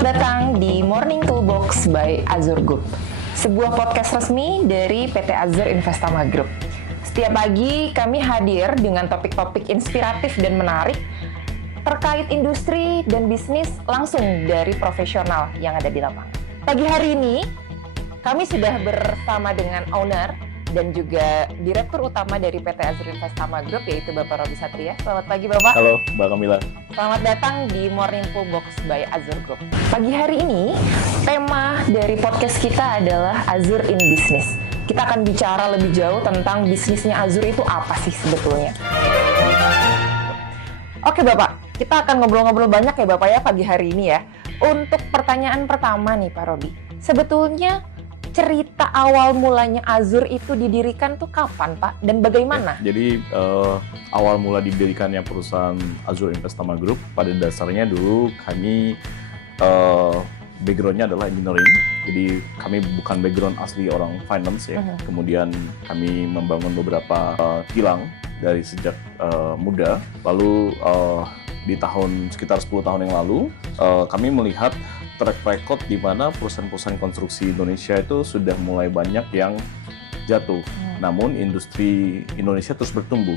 Selamat datang di Morning Toolbox by Azur Group, sebuah podcast resmi dari PT Azur Investama Group. Setiap pagi kami hadir dengan topik-topik inspiratif dan menarik terkait industri dan bisnis langsung dari profesional yang ada di lapangan. Pagi hari ini kami sudah bersama dengan owner dan juga Direktur Utama dari PT Azur Investama Group, yaitu Bapak Roby Satria. Selamat pagi Bapak. Halo Mbak Kamila. Selamat datang di Morning Toolbox by Azur Group. Pagi hari ini, tema dari podcast kita adalah Azur in Business. Kita akan bicara lebih jauh tentang bisnisnya Azur itu apa sih sebetulnya. Oke Bapak, kita akan ngobrol-ngobrol banyak ya Bapak ya pagi hari ini ya. Untuk pertanyaan pertama nih Pak Roby, sebetulnya cerita awal mulanya Azur itu didirikan tuh kapan Pak dan bagaimana? Jadi awal mula didirikannya perusahaan Azur Investama Group pada dasarnya dulu kami backgroundnya adalah engineering. Jadi kami bukan background asli orang finance ya. Kemudian kami membangun beberapa kilang dari sejak muda. Lalu di tahun sekitar 10 tahun yang lalu kami melihat track record di mana perusahaan-perusahaan konstruksi Indonesia itu sudah mulai banyak yang jatuh. Namun industri Indonesia terus bertumbuh.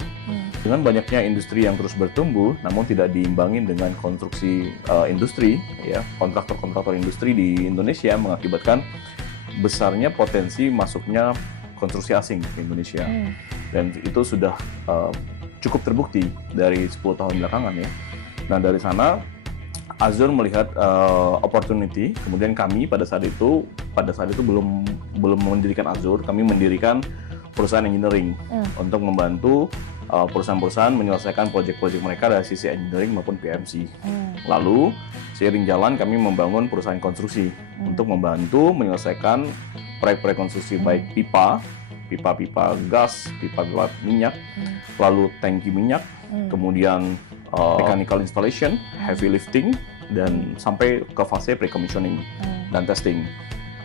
Dengan banyaknya industri yang terus bertumbuh, namun tidak diimbangi dengan konstruksi industri, ya kontraktor-kontraktor industri di Indonesia mengakibatkan besarnya potensi masuknya konstruksi asing ke Indonesia. Dan itu sudah cukup terbukti dari 10 tahun belakangan ya. Nah dari sana Azur melihat opportunity, kemudian kami pada saat itu belum mendirikan Azur, kami mendirikan perusahaan engineering untuk membantu perusahaan-perusahaan menyelesaikan proyek-proyek mereka dari sisi engineering maupun PMC. Lalu seiring jalan kami membangun perusahaan konstruksi untuk membantu menyelesaikan proyek-proyek konstruksi baik pipa gas, pipa minyak, lalu tangki minyak, kemudian mechanical installation, heavy lifting, dan sampai ke fase pre-commissioning dan testing.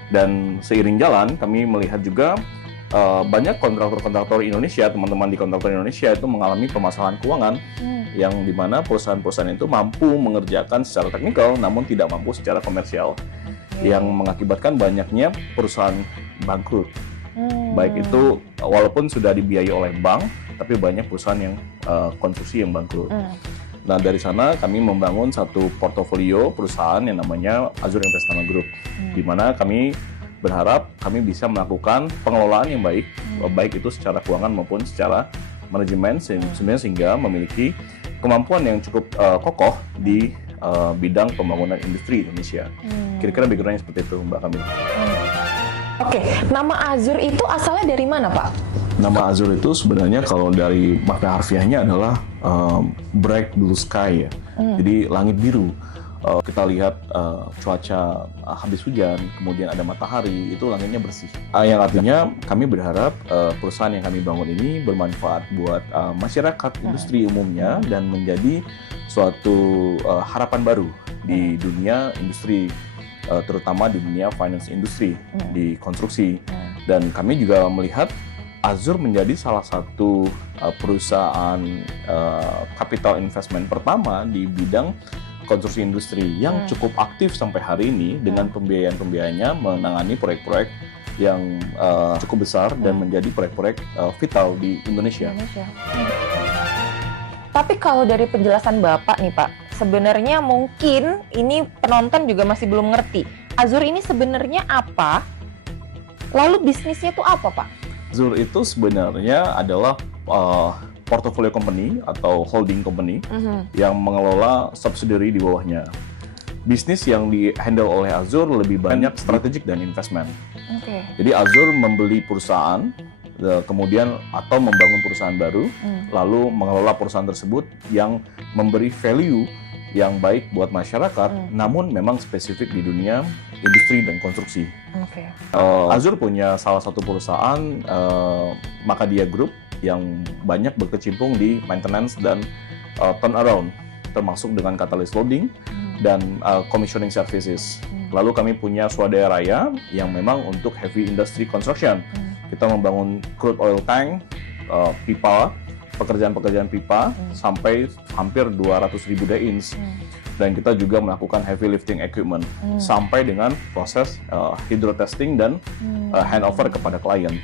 Dan seiring jalan, kami melihat juga banyak kontraktor-kontraktor Indonesia, teman-teman di kontraktor Indonesia itu mengalami permasalahan keuangan yang dimana perusahaan-perusahaan itu mampu mengerjakan secara teknikal, namun tidak mampu secara komersial, yang mengakibatkan banyaknya perusahaan bangkrut. Baik itu walaupun sudah dibiayai oleh bank, tapi banyak perusahaan yang konstruksi yang bangkrut. Nah dari sana kami membangun satu portofolio perusahaan yang namanya Azur Investama Group, di mana kami berharap kami bisa melakukan pengelolaan yang baik, baik itu secara keuangan maupun secara manajemen, sehingga memiliki kemampuan yang cukup kokoh di bidang pembangunan industri Indonesia. Kira-kira background-nya seperti itu Mbak Kamila. Oke, nama Azur itu asalnya dari mana Pak? Nama Azur itu sebenarnya kalau dari makna harfiahnya adalah bright blue sky ya. Jadi langit biru. Kita lihat cuaca habis hujan, kemudian ada matahari, itu langitnya bersih. Yang artinya kami berharap perusahaan yang kami bangun ini bermanfaat buat masyarakat, industri umumnya, dan menjadi suatu harapan baru di dunia industri, terutama di dunia finance industry, di konstruksi. Dan kami juga melihat Azur menjadi salah satu perusahaan capital investment pertama di bidang konstruksi industri yang cukup aktif sampai hari ini dengan pembiayaan-pembiayaannya menangani proyek-proyek yang cukup besar dan menjadi proyek-proyek vital di Indonesia. Tapi kalau dari penjelasan Bapak nih Pak, sebenarnya mungkin ini penonton juga masih belum ngerti. Azur ini sebenarnya apa? Lalu bisnisnya itu apa Pak? Azur itu sebenarnya adalah portfolio company atau holding company yang mengelola subsidiary di bawahnya. Bisnis yang di-handle oleh Azur lebih banyak strategik dan investment. Jadi Azur membeli perusahaan, kemudian atau membangun perusahaan baru, lalu mengelola perusahaan tersebut yang memberi value yang baik buat masyarakat, namun memang spesifik di dunia industri dan konstruksi. Azur punya salah satu perusahaan, Makadia Group, yang banyak berkecimpung di maintenance dan turnaround, termasuk dengan catalyst loading dan commissioning services. Lalu kami punya Swadaya Raya yang memang untuk heavy industry construction. Kita membangun crude oil tank, pipa, pekerjaan-pekerjaan pipa sampai hampir 200.000 day-ins. Dan kita juga melakukan heavy lifting equipment sampai dengan proses hydrotesting dan handover kepada klien.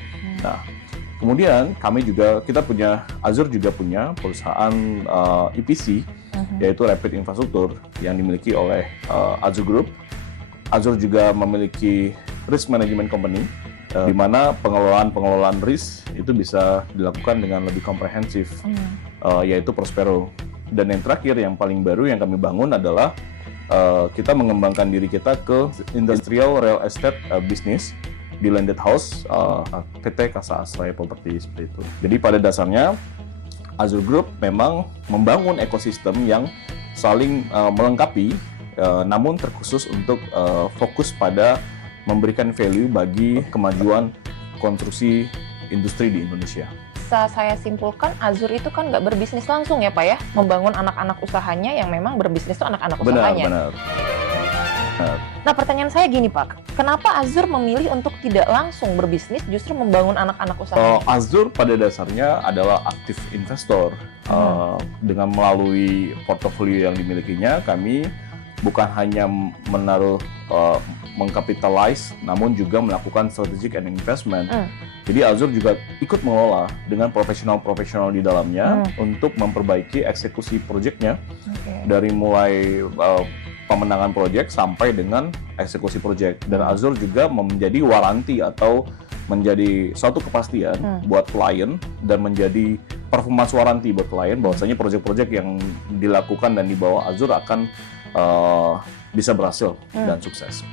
Nah, kemudian Azure juga punya perusahaan EPC, yaitu Rapid Infrastructure yang dimiliki oleh Azure Group. Azure juga memiliki risk management company, di mana pengelolaan risk itu bisa dilakukan dengan lebih komprehensif, yaitu Prospero. Dan yang terakhir, yang paling baru yang kami bangun adalah kita mengembangkan diri kita ke industrial real estate business di landed house PT Kasa Asraya Property seperti itu. Jadi pada dasarnya Azure Group memang membangun ekosistem yang saling melengkapi, namun terkhusus untuk fokus pada memberikan value bagi kemajuan konstruksi industri di Indonesia. Bisa saya simpulkan, Azure itu kan nggak berbisnis langsung ya Pak ya, membangun anak-anak usahanya yang memang berbisnis itu anak-anak usahanya. Benar. Nah pertanyaan saya gini Pak, kenapa Azure memilih untuk tidak langsung berbisnis, justru membangun anak-anak usahanya? Azure pada dasarnya adalah aktif investor. Dengan melalui portofolio yang dimilikinya, kami bukan hanya mengkapitalize, namun juga melakukan strategic and investment. Jadi Azure juga ikut mengelola dengan profesional-profesional di dalamnya untuk memperbaiki eksekusi proyeknya, dari mulai pemenangan proyek sampai dengan eksekusi proyek. Dan Azure juga menjadi waranti atau menjadi suatu kepastian buat klien dan menjadi performance waranti buat klien bahwasanya proyek-proyek yang dilakukan dan dibawa Azure akan bisa berhasil dan sukses.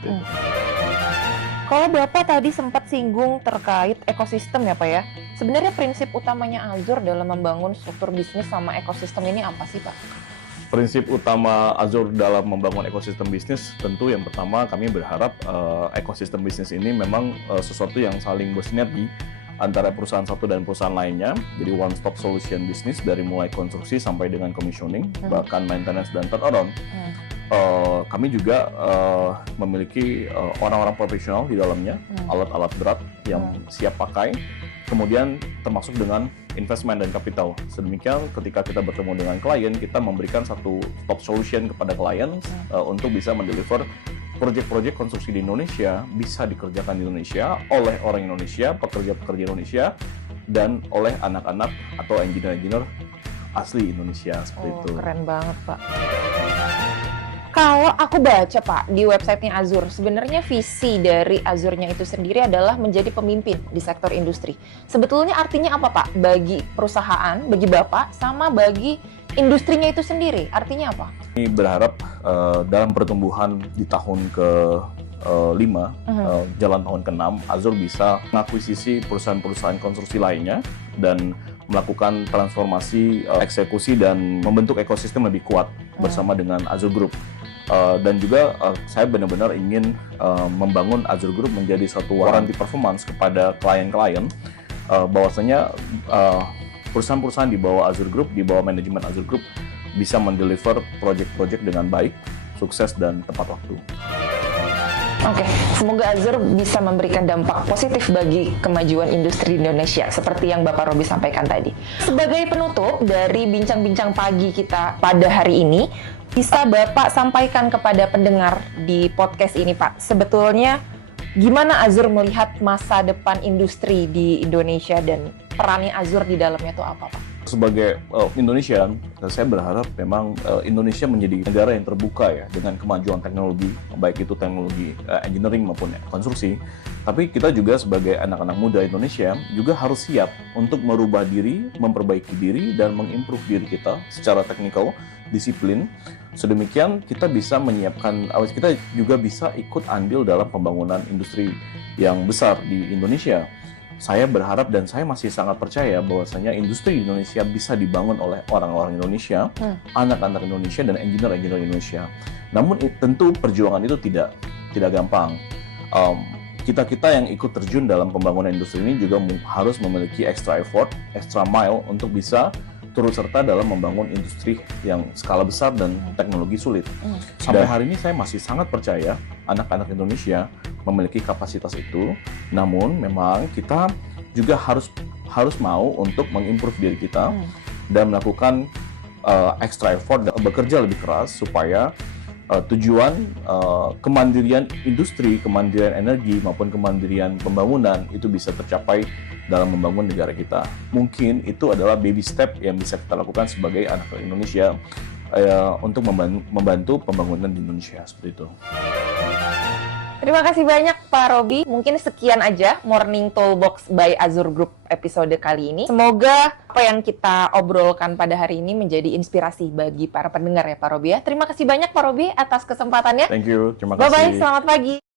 Kalau Bapak tadi sempat singgung terkait ekosistem ya Pak ya, sebenarnya prinsip utamanya Azure dalam membangun struktur bisnis sama ekosistem ini apa sih Pak? Prinsip utama Azure dalam membangun ekosistem bisnis, tentu yang pertama kami berharap ekosistem bisnis ini memang sesuatu yang saling bersinergi antara perusahaan satu dan perusahaan lainnya. Jadi one stop solution bisnis dari mulai konstruksi sampai dengan commissioning, bahkan maintenance dan turnaround. Kami juga memiliki orang-orang profesional di dalamnya, alat-alat berat yang siap pakai, kemudian termasuk dengan investment dan capital. Sedemikian ketika kita bertemu dengan klien, kita memberikan satu top solution kepada klien untuk bisa mendeliver proyek-proyek konstruksi di Indonesia bisa dikerjakan di Indonesia oleh orang Indonesia, pekerja-pekerja Indonesia, dan oleh anak-anak atau engineer-engineer asli Indonesia seperti itu. Keren banget Pak. Kalau aku baca Pak di websitenya Azure, sebenarnya visi dari Azure-nya itu sendiri adalah menjadi pemimpin di sektor industri. Sebetulnya artinya apa Pak? Bagi perusahaan, bagi Bapak, sama bagi industrinya itu sendiri, artinya apa? Kami berharap dalam pertumbuhan di tahun ke-5, jalan tahun ke-6, Azure bisa mengakuisisi perusahaan-perusahaan konstruksi lainnya dan melakukan transformasi eksekusi dan membentuk ekosistem lebih kuat bersama dengan Azure Group. Dan juga saya benar-benar ingin membangun Azure Group menjadi suatu waranti performance kepada klien-klien, bahwasanya perusahaan-perusahaan di bawah Azure Group, di bawah manajemen Azure Group bisa mendeliver proyek-proyek dengan baik, sukses dan tepat waktu. Oke, semoga Azure bisa memberikan dampak positif bagi kemajuan industri di Indonesia, seperti yang Bapak Robi sampaikan tadi. Sebagai penutup dari bincang-bincang pagi kita pada hari ini, bisa Bapak sampaikan kepada pendengar di podcast ini, Pak, sebetulnya gimana Azure melihat masa depan industri di Indonesia dan perannya Azure di dalamnya itu apa, Pak? Sebagai Indonesia, saya berharap memang Indonesia menjadi negara yang terbuka ya dengan kemajuan teknologi, baik itu teknologi engineering maupun konstruksi. Tapi kita juga sebagai anak-anak muda Indonesia juga harus siap untuk merubah diri, memperbaiki diri, dan mengimprove diri kita secara teknikal, disiplin. Sedemikian kita bisa menyiapkan, kita juga bisa ikut andil dalam pembangunan industri yang besar di Indonesia. Saya berharap dan saya masih sangat percaya bahwasanya industri di Indonesia bisa dibangun oleh orang-orang Indonesia, anak-anak Indonesia, dan engineer-engineer Indonesia. Namun tentu perjuangan itu tidak gampang. Kita yang ikut terjun dalam pembangunan industri ini juga harus memiliki extra effort, extra mile untuk bisa turut serta dalam membangun industri yang skala besar dan teknologi sulit. Sampai hari ini saya masih sangat percaya anak-anak Indonesia memiliki kapasitas itu, namun memang kita juga harus mau untuk mengimprove diri kita dan melakukan extra effort dan bekerja lebih keras supaya tujuan kemandirian industri, kemandirian energi maupun kemandirian pembangunan itu bisa tercapai dalam membangun negara kita. Mungkin itu adalah baby step yang bisa kita lakukan sebagai anak Indonesia untuk membantu pembangunan di Indonesia seperti itu. Terima kasih banyak Pak Robi. Mungkin sekian aja Morning Toolbox by Azure Group episode kali ini. Semoga apa yang kita obrolkan pada hari ini menjadi inspirasi bagi para pendengar ya Pak Robi ya. Terima kasih banyak Pak Robi atas kesempatannya. Thank you, terima kasih. Bye-bye, selamat pagi.